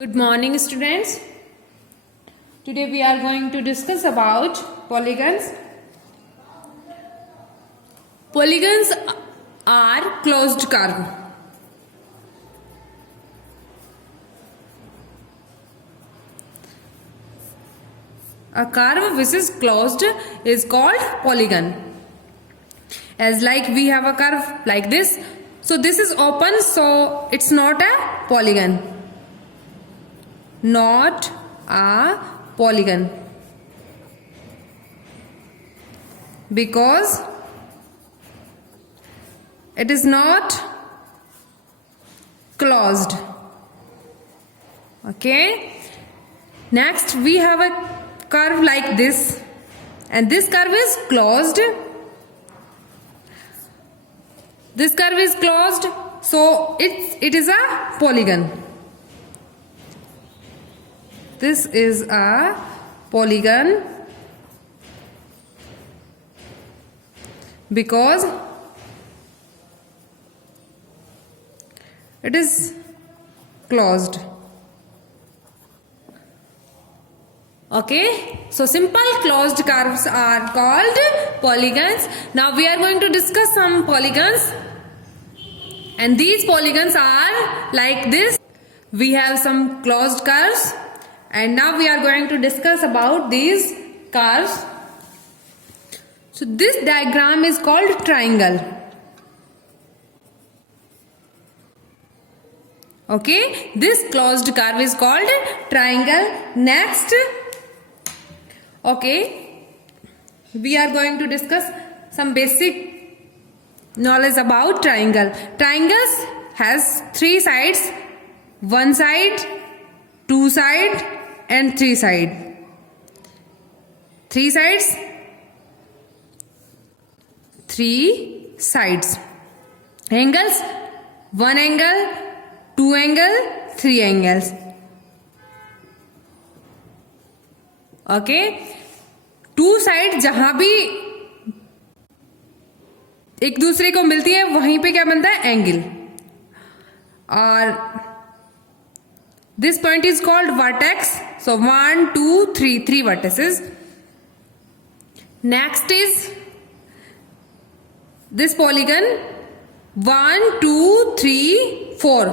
Good morning, students. Today we are going to discuss about polygons. Polygons are closed curve. A curve which is closed is called polygon. As like we have a curve like this. So this is open, so it's not a polygon. Not a polygon because it is not closed. Okay, next we have a curve like this, and this curve is closed. This curve is closed, so it is a polygon. This is a polygon because it is closed. Okay, so simple closed curves are called polygons. Now we are going to discuss some polygons, and these polygons are like this. We have some closed curves. And now we are going to discuss about these curves. So this diagram is called triangle. Okay, this closed curve is called triangle. Next, okay, we are going to discuss some basic knowledge about triangle. Triangles has three sides, one side, two side, and three side. Three sides, three sides. Angles, one angle, two angle, three angles. Okay, two side जहां भी एक दूसरे को मिलती है वहीं पे क्या बनता है, एंगल. और this point is called vertex. So 1, 2, 3, three vertices. Next is this polygon 1, 2, 3, 4.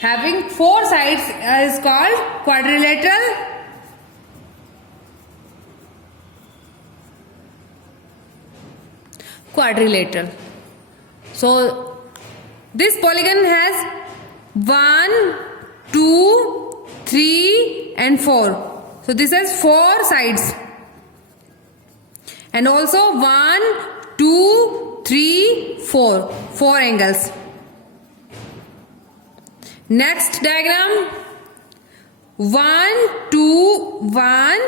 Having four sides is called quadrilateral. Quadrilateral. So this polygon has 1, 2, 3 and 4. So this has four sides. And also 1, 2, 3, 4. Four angles. Next diagram. 1, 2, 1,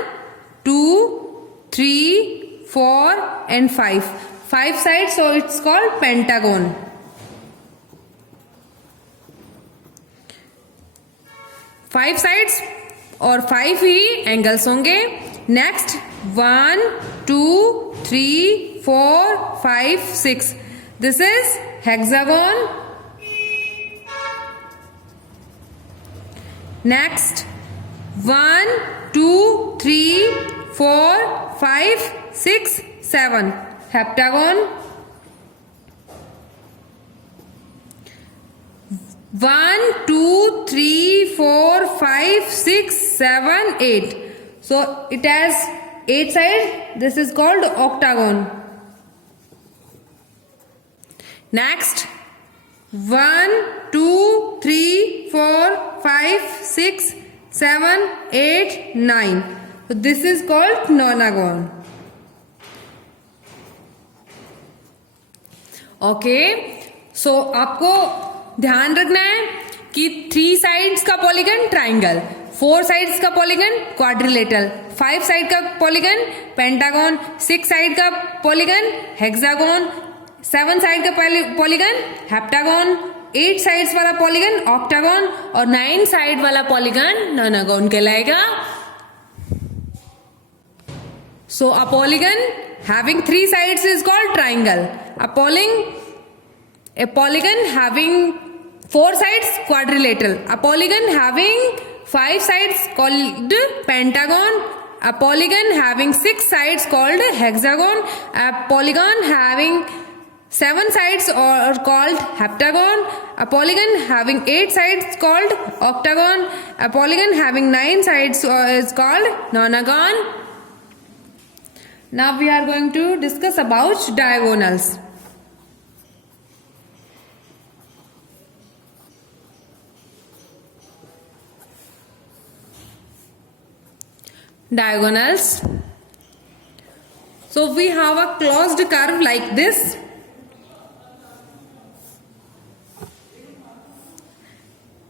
2, 3, 4 and 5. Five sides, so it's called pentagon. Five sides और फाइव ही एंगल्स होंगे. नेक्स्ट 1, 2, 3, 4, 5, 6. This is hexagon. Next 1, 2, 3, 4, 5, 6, 7. हेप्टागन. 1, 2, 3, 4, 5, 6, 7, 8. So it has 8 sides. This is called octagon. Next 1, 2, 3, 4, 5, 6, 7, 8, 9. So this is called nonagon. Okay. So आपको ध्यान रखना है कि three sides का polygon triangle, four sides का polygon quadrilateral, five side का पॉलीगन पेंटागन, सिक्स साइड का polygon hexagon, seven side का पॉलीगन हेप्टागन, एट साइड्स वाला पॉलीगन ऑक्टागन और नाइन साइड वाला पॉलीगन नोनागन कहलाएगा. So a polygon having three sides is called triangle. A polygon having four sides, quadrilateral. A polygon having 5 sides called pentagon. A polygon having 6 sides called hexagon. A polygon having 7 sides are called heptagon. A polygon having 8 sides called octagon. A polygon having 9 sides is called nonagon. Now we are going to discuss about diagonals. Diagonals. So we have a closed curve like this.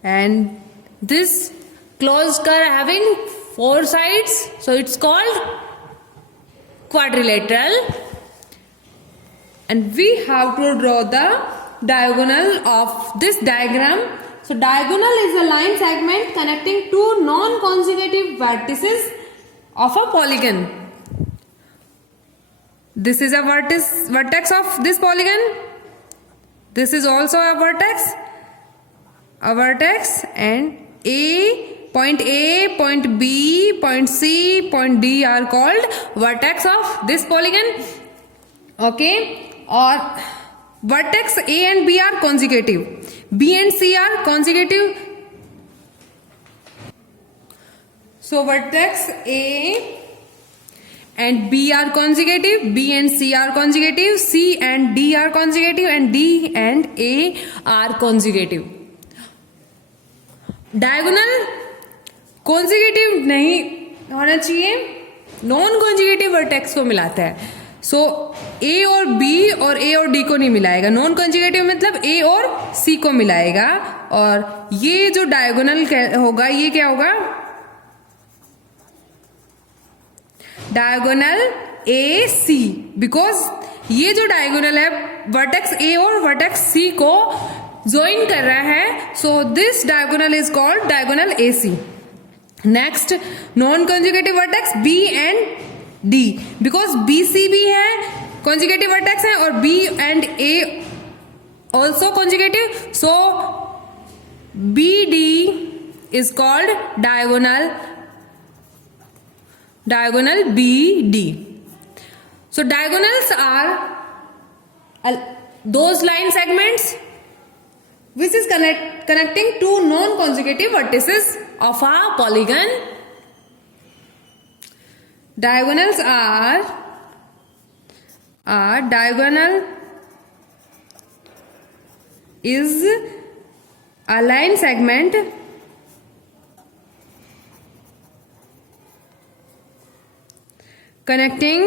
And this closed curve having 4 sides, so it's called quadrilateral. And we have to draw the diagonal of this diagram. So diagonal is a line segment connecting two non-consecutive vertices of a polygon. This is a vertex of this polygon. This is also a vertex, and point A, point B, point C, point D are called vertex of this polygon. Okay, or vertex A and B are consecutive, B and C are consecutive. So vertex A and B are consecutive, B and C are consecutive, C and D are consecutive, and D and A are consecutive. Diagonal कॉन्जिगेटिव नहीं होना चाहिए, नॉन कॉन्जिगेटिव वर्टेक्स को मिलाता है. सो ए और बी और ए और डी को नहीं मिलाएगा. नॉन कॉन्जिगेटिव मतलब ए और सी को मिलाएगा. और ये जो डायगोनल होगा ये क्या होगा? डायगोनल ए सी, बिकॉज ये जो डायगोनल है वर्टेक्स ए और वर्टेक्स सी को ज्वाइन कर रहा है. So this diagonal is called diagonal A C. Next, non conjugative vertex B and D, because B C भी है कॉन्जुगेटिव वर्टेक्स है और B and A also conjugative. So B D is called diagonal BD. So diagonals are those line segments which is connecting two non-consecutive vertices of a polygon. Diagonals are diagonal is a line segment connecting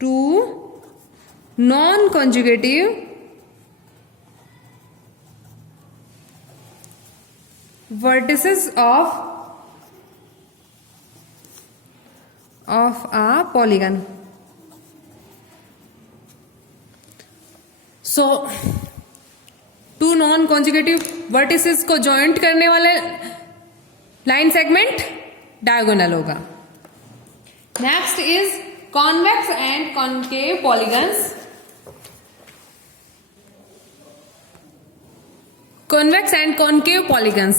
two non-conjugative vertices of a polygon. So two non-conjugative vertices को joint करने वाले line segment diagonal होगा. Next is convex and concave polygons. Convex and concave polygons.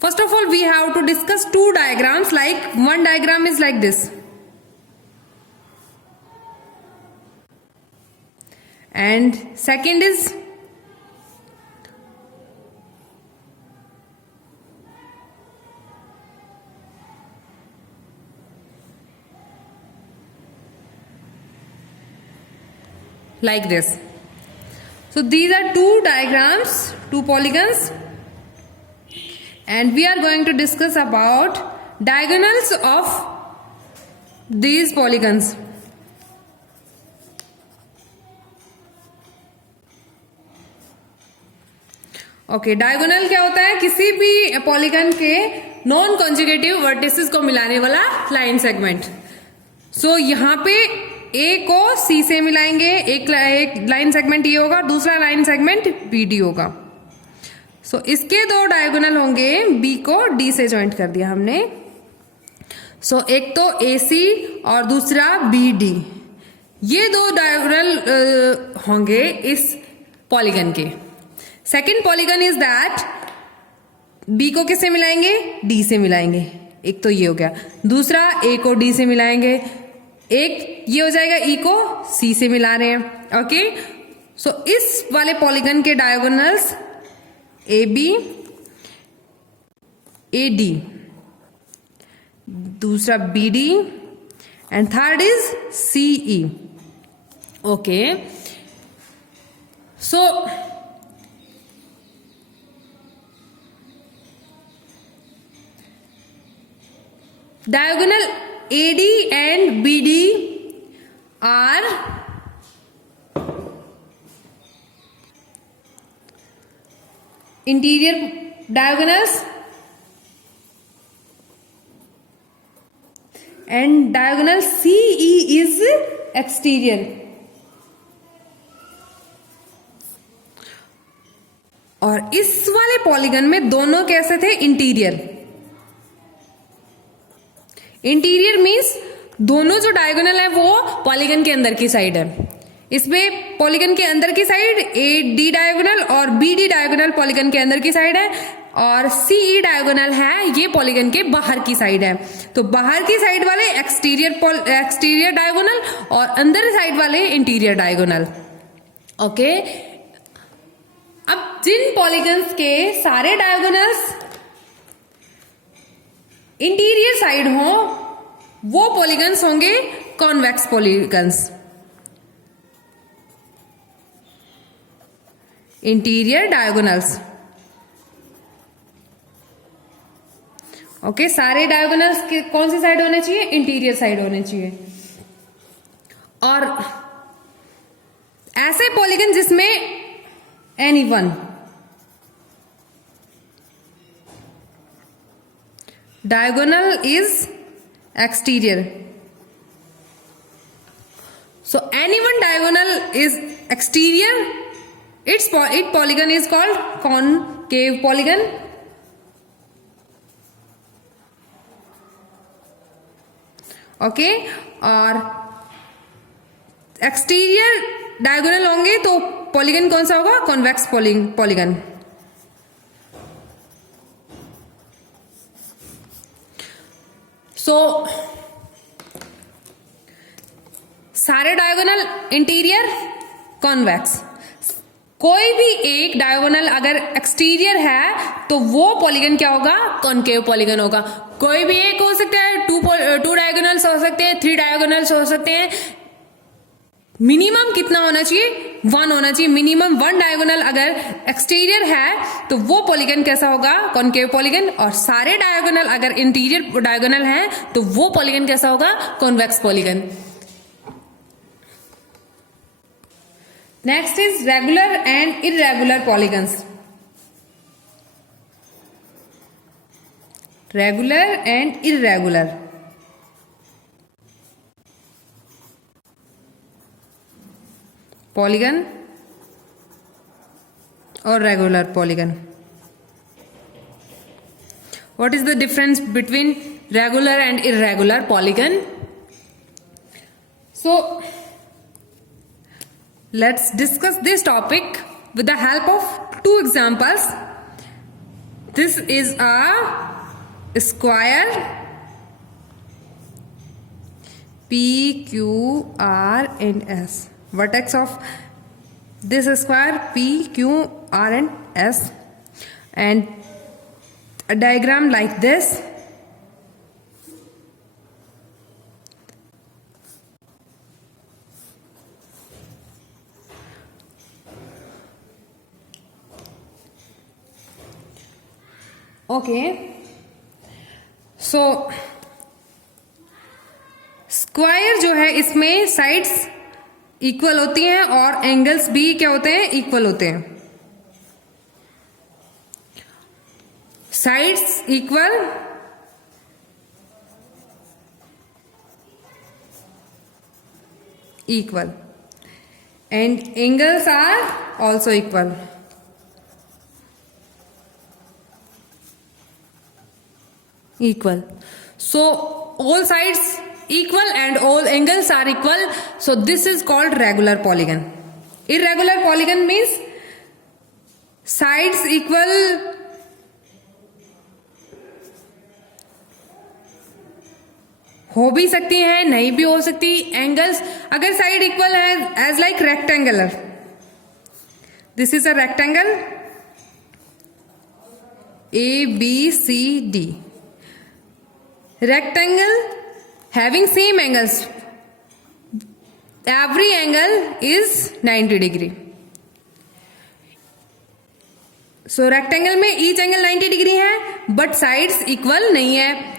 First of all, we have to discuss two diagrams. Like one diagram is like this, and second is like this. So these are two diagrams, two polygons, and we are going to discuss about diagonals of these polygons. Okay, diagonal क्या होता है? किसी भी पॉलीगन के non conjugative vertices को मिलाने वाला line segment. सो यहाँ पे ए को सी से मिलाएंगे, एक लाइन सेगमेंट ये होगा, दूसरा लाइन सेगमेंट बी डी होगा. सो इसके दो डायगोनल होंगे, बी को डी से ज्वाइंट कर दिया हमने. सो एक तो ए सी और दूसरा बी डी, ये दो डायगोनल होंगे इस पॉलीगन के. Second polygon is that B को किससे मिलाएंगे, डी से मिलाएंगे, एक तो ये हो गया। दूसरा ए को डी से मिलाएंगे, एक ये हो जाएगा ई को सी से मिला रहे हैं। ओके, सो इस वाले पॉलीगन के diagonals A B A D, दूसरा B D and third is C E. Okay, so diagonal AD and BD are interior diagonals and diagonal CE is exterior. और इस वाले पॉलीगन में दोनों कैसे थे, इंटीरियर। इंटीरियर मीन्स दोनों जो डायगोनल है वो पॉलीगन के अंदर की साइड है। इसमें पॉलीगन के अंदर की साइड ए डी डायगोनल और बी डी डायगोनल पॉलीगन के अंदर की साइड है, और सी ई डायगोनल है ये पॉलीगन के बाहर की साइड है। तो बाहर की साइड वाले एक्सटीरियर डायगोनल और अंदर साइड वाले इंटीरियर डायगोनल। ओके, अब जिन पॉलीगन्स के सारे डायगोनल्स इंटीरियर साइड हो वो पॉलीगन्स होंगे convex polygons. Interior diagonals. Okay, सारे डायगोनल्स के कौन सी साइड होने चाहिए, इंटीरियर साइड होने चाहिए। और ऐसे पॉलीगन जिसमें any one diagonal is exterior. So any one diagonal is exterior. Its polygon is called concave polygon. Okay, और एक्सटीरियर डायगोनल होंगे तो पॉलीगन कौन सा होगा, कॉन्वेक्स पॉलीगन। सो सारे डायगोनल इंटीरियर कॉन्वेक्स। कोई भी एक डायगोनल अगर एक्सटीरियर है तो वो पॉलीगन क्या होगा, कॉनकेव पॉलीगन होगा। कोई भी एक हो सकता है, टू डायगोनल्स हो सकते हैं, 3 डायगोनल्स हो सकते हैं। मिनिमम कितना होना चाहिए, 1 होना चाहिए। मिनिमम 1 डायगोनल अगर एक्सटीरियर है तो वो पॉलीगन कैसा होगा, कॉनकेव पॉलीगन। और सारे डायगोनल अगर इंटीरियर डायगोनल है तो वो पॉलीगन कैसा होगा, convex polygon. Next is regular and irregular polygons. Regular and irregular. Polygon और regular polygon. What is the difference between regular and irregular polygon? So let's discuss this topic with the help of 2 examples. This is a square P, Q, R and S. Vertex of this square P, Q, R and S, and a diagram like this. Okay, so square जो है इसमें sides equal होती हैं और एंगल्स भी क्या होते हैं, इक्वल होते हैं। Sides equal, equal and angles are also equal. Equal. So all sides equal and all angles are equal. So this is called regular polygon. Irregular polygon means sides equal हो भी सकती हैं, नहीं भी हो सकती। एंगल्स अगर साइड इक्वल है as like rectangular, this is a rectangle A B C D, rectangle having same angles, every angle is 90 degree. So rectangle में each angle 90 degree है but sides equal नहीं है।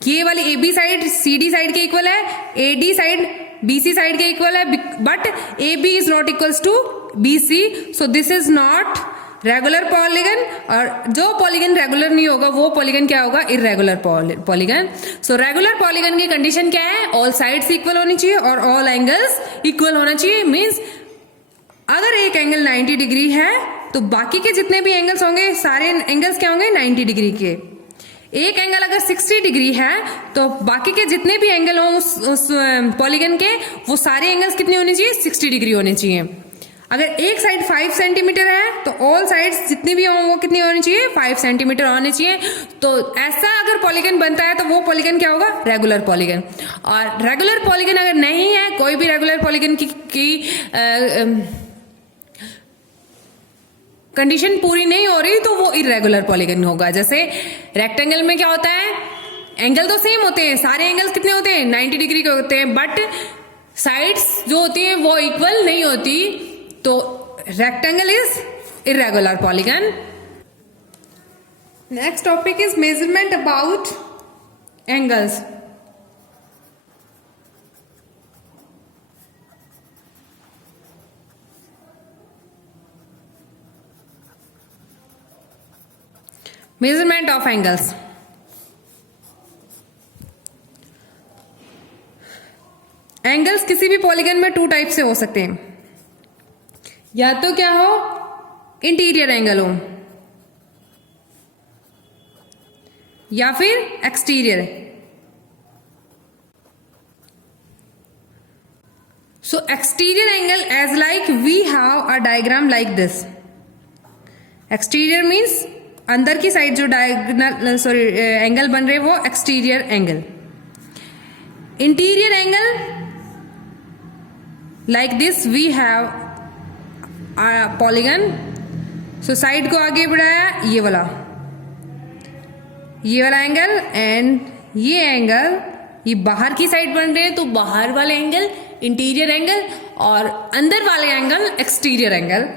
ये वाली A B side C D side के equal है, A D side B C side के equal है, but A B is not equals to B C, so this is not regular polygon. और जो पॉलीगन रेगुलर नहीं होगा वो पॉलीगन क्या होगा, irregular polygon. So regular polygon की कंडीशन क्या है, ऑल साइड्स इक्वल होनी चाहिए और ऑल एंगल्स इक्वल होना चाहिए। मींस अगर एक एंगल 90 डिग्री है तो बाकी के जितने भी एंगल्स होंगे सारे एंगल्स क्या होंगे 90 डिग्री के। एक एंगल अगर 60 डिग्री है तो बाकी के जितने भी एंगल हों उस पॉलीगन के वो सारे एंगल्स कितने होने चाहिए, 60 डिग्री होने चाहिए। अगर एक साइड 5 सेंटीमीटर है तो ऑल साइड्स जितनी भी हों वो कितनी होनी चाहिए, 5 सेंटीमीटर होने चाहिए। तो ऐसा अगर पॉलीगन बनता है तो वो पॉलीगन क्या होगा, रेगुलर पॉलीगन। और रेगुलर पॉलीगन अगर नहीं है, कोई भी रेगुलर पॉलीगन की कंडीशन पूरी नहीं हो रही तो वो इररेगुलर पॉलीगन होगा। जैसे रेक्टेंगल में क्या होता है, एंगल तो सेम होते हैं, सारे एंगल्स कितने होते हैं 90 डिग्री के होते हैं, बट साइड्स जो होती हैं वो इक्वल नहीं होती, तो rectangle is irregular polygon. Next topic is measurement about angles. Measurement of angles. Angles किसी भी पॉलीगन में 2 टाइप से हो सकते हैं, या तो क्या हो इंटीरियर एंगल हो या फिर exterior. So exterior angle as like we have a diagram like this. Exterior means अंदर की साइड जो डायगोनल एंगल बन रहे वो exterior angle. Interior angle like this we have polygon. So side को आगे बढ़ाया ये वाला एंगल एंड ये एंगल, ये बाहर की साइड बन रहे हैं तो बाहर वाले एंगल इंटीरियर एंगल और अंदर वाले एंगल एक्सटीरियर एंगल।